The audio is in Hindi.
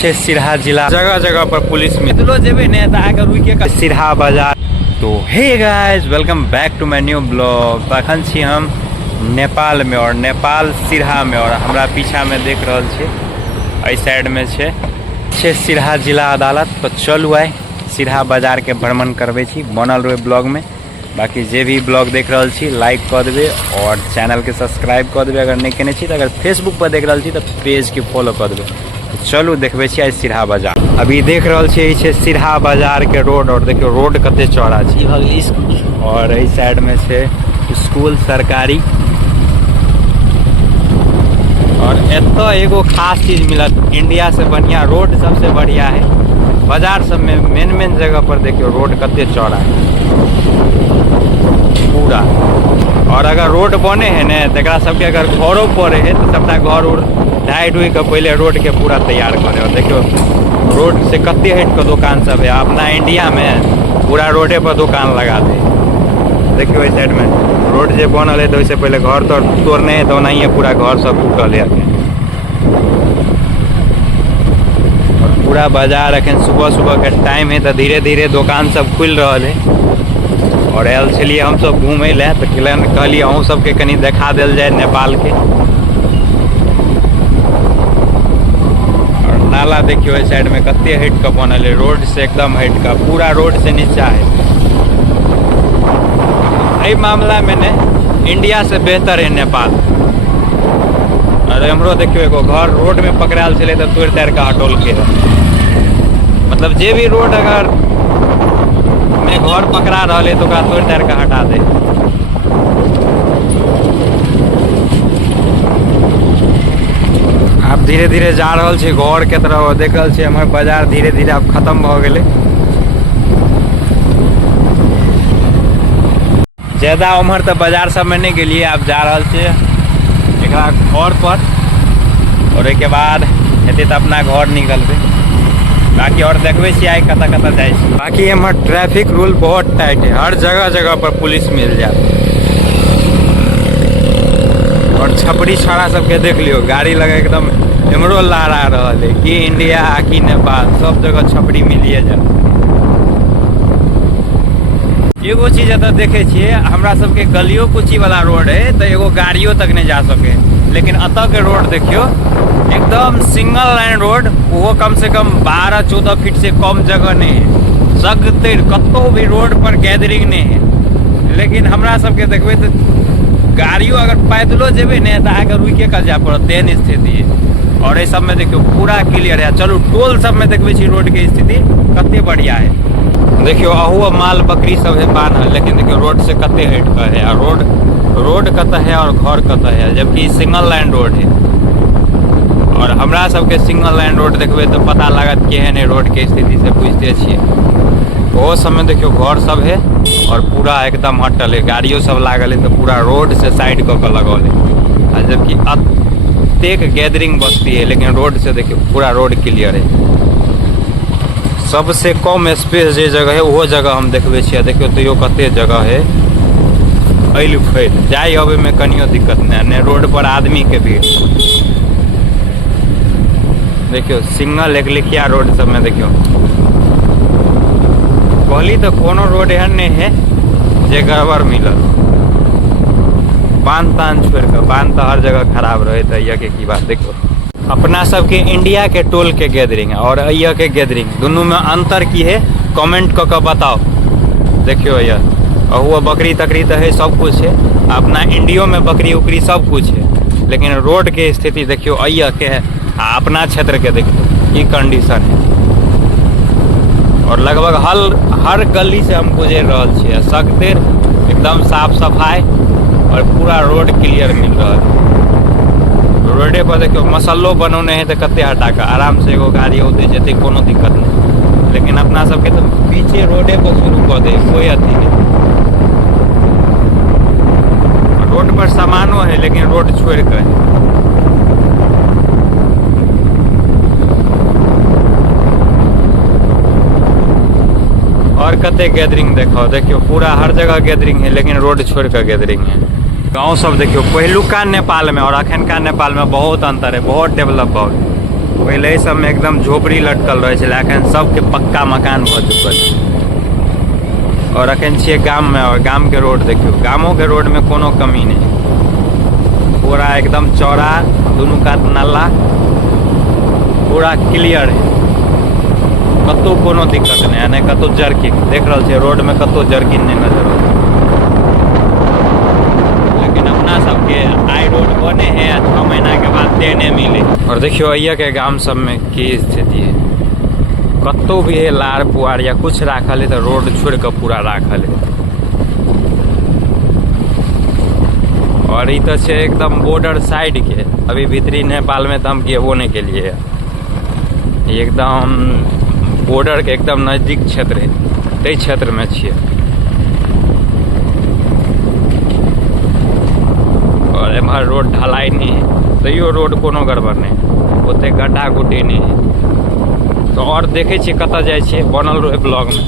छे सिरहा जिला, जगह जगह पर पुलिस मिलो जेबे ने त आगे रुके का सिरहा बाजार। तो hey guys, welcome back to my new blog. अखन छी हम नेपाल में और नेपाल सिरहा में, और हमरा पीछा में देख रहल छे एहि साइड में छे सिरहा जिला अदालत। तो चलू आइ सिरहा बाजार के भ्रमण करबे छी, बनल रहे ब्लॉग में। बाकी जे भी ब्लॉग देख रहल छी लाइक कर देबे और चैनल के सब्सक्राइब कर देबे अगर नहीं केने छी। तो अगर फेसबुक पर देख रहल छी तो पेज के फॉलो कर देबे। तो चलू देखबे छी आज सिरहा बाजार। अभी देख रहल छी ई छे सिरहा बाजार के रोड, और देखियो रोड कते चौड़ा छी। और एहि साइड में छे स्कूल सरकारी। और एतो एगो खास चीज मिलत, इंडिया से बढ़िया रोड सबसे बढ़िया है। बाजार सब में मेन जगह पर देखियो रोड कते चौड़ा है पूरा। और अगर रोड बने है न तकरा सबके अगर घरों पड़े है तो सबटा घर उड़ ढाई ढुई के पहले रोड के पूरा तैयार करे। और देखियो रोड से कते हट के दुकान सब है। अपना इंडिया में पूरा रोडे पर दुकान लगा दे। देखियो इस साइड में रोड जे बनल है तो इससे पहले घर तो तोड़ने है तो नहीं है, पूरा घर सब टूटल है। और पूरा बाजार अखन सुबह सुबह के टाइम है तो धीरे धीरे दुकान सब खुल रहा है। और आयल छलिए हम सब घूमे ले तो कहलिए अहूँ सबके कनी देखा दिल जाए नेपाल के। और नाला देखियो इस साइड में कते हट का बनल है, रोड से एकदम हट का, पूरा रोड से नीचा है। एहि मामला में ने इंडिया से बेहतर है नेपाल। और हमरो देखियो एगो घर रोड में पकड़ाल छले तो तोड़ ताड़ के हटोल के, मतलब जे भी रोड अगर में घर पकड़ा रहा है तो तोड़ ताड़ के हटा दे। आप धीरे धीरे जा रहा छे घर के तरफ। देख रहल छे हमर बाजार धीरे धीरे अब खत्म भ गेले। ज्यादा उम्र तो बाजार सब में नहीं गेलिए, आप जा रहा छे एकरा घर पर। और एक बाद हेते तो अपना घर निकलबे। बाकी और देखबे छी आइ कत कत जाए। बाकी हमर ट्रैफिक रूल बहुत टाइट है, हर जगह जगह पर पुलिस मिल जाए। और छपरी छाड़ा सबके देख लियो, गाड़ी लगे एकदम एमरो लहरा रहा है कि इंडिया कि नेपाल, सब जगह छपरी मिलिए जाए। एगो चीज अतः देखे छिए, हमरा सबके गलियो कुची वाला रोड है तो एगो गाड़ियों तक नहीं जा सके। लेकिन अतः के रोड देखियो एकदम सिंगल लाइन रोड, वो कम से कम 12-14 फीट से कम जगह नहीं है। सकते कतो भी रोड पर गैदरिंग नहीं है। लेकिन हमरा सबके देखबे तो गाड़ियों अगर पैदलो जेबे ने तो आगे रुके कर जा पड़त, तेन स्थिति है। और ये सब में देखियो पूरा क्लियर है। चलो टोल सब में देखबे छी रोड के स्थिति कते बढ़िया है। देखियो अहू माल बकरी सब है बांधल, लेकिन देखियो रोड से कते हट कर है। और रोड कत है और घर कत है, जबकि सिंगल लाइन रोड है। और हमरा सबके सिंगल लाइन रोड देखबे तो पता लागत केहन है रोड के स्थिति से बुझते छिए। वो सब में देखियो घर सब है और पूरा एकदम हटल है, गाड़ियों सब लागल है तो पूरा रोड से साइड क के लगल है। जबकि अतेक गैदरिंग बस्ती है, लेकिन रोड से देखियो पूरा रोड क्लियर है। सबसे कम स्पेस जे जगह है वो जगह हम देखबे छिए। देखियो तो कते जगह है, अल फैल जाए अबे में कनियो दिक्कत नहीं। रोड पर आदमी के भीड़ देखियो, सिंगल एक लिखिया रोड सब में देखियो। कहली तो कोनो रोड एहन नहीं है जे गड़बड़ मिलल। बांध तान छोड़ कर, बांध तो हर जगह खराब रहे तो ये की बात। देखो अपना सबके इंडिया के टोल के गैदरिंग है और अय्या के गैदरिंग, दोनों में अंतर की है कमेंट क के बताओ। देखियो यह हुआ बकरी तकरी तो है, सब कुछ है। अपना इंडियो में बकरी उकरी सब कुछ है, लेकिन रोड के स्थिति देखियो अय्या के है। अपना क्षेत्र के देखियो ये कंडीशन है। और लगभग हर गली से हम गुजर रहा छे, सकते एकदम साफ सफाई और पूरा रोड क्लियर मिल रहा है। रोडे पर देखियो मसल्लो बनौने है तो कते हटा के आराम से एगो गाड़ी होते जते कोनो दिक्कत नहीं। लेकिन अपना सबके तो पीछे रोडे पर शुरू कर दे, कोई अथी नहीं। रोड पर सामानो है लेकिन रोड छोड़ कर। और कते गैदरिंग देखो, देखियो पूरा हर जगह गैदरिंग है, लेकिन रोड छोड़ कर गैदरिंग है। गाँव सब देखियो पहलुका नेपाल में और अखनका नेपाल में बहुत अंतर है, बहुत डेवलप हो गया। पहले सबमे एकदम झोपड़ी लटकल रहे छलै, एखन सबके पक्का मकान भऽ चुकल छै। और एखन छियै गाममे, और गामके रोड देखियौ, गामोके रोडमे कोनो कमी नहि, पूरा एकदम चौड़ा, दुनू कात नाला, पूरा क्लियर है, कतौ कोनो दिक्कत नहीं है, नहीं कतौ जर्किंग देख रहल छियै रोड में, कतौ जर्किंग नहीं नजर आबै। लेकिन अपना सबके आइ रोड बने है 6 महीना के बाद देने मिले। और देखियो अइया के गाम सब में की स्थिति है, कतौ भी है लार पुआर या कुछ राखल है तो रोड छोड़ के पूरा राखल है। और ई तो है एकदम बॉर्डर साइड के, अभी भीतरी नेपाल में तो हम गेबो नहीं के लिए, एकदम बॉर्डर के एकदम नजदीक क्षेत्र है, तै क्षेत्र में छियै। और एम्हर रोड ढलाई नहीं है, तैयो रोड कोनो गड़बड़ नहीं, ओते गड्ढा गुड्ढी नहीं है। तो और देखे छियै कतऽ जाइ छियै, बनल रहे ब्लॉग में।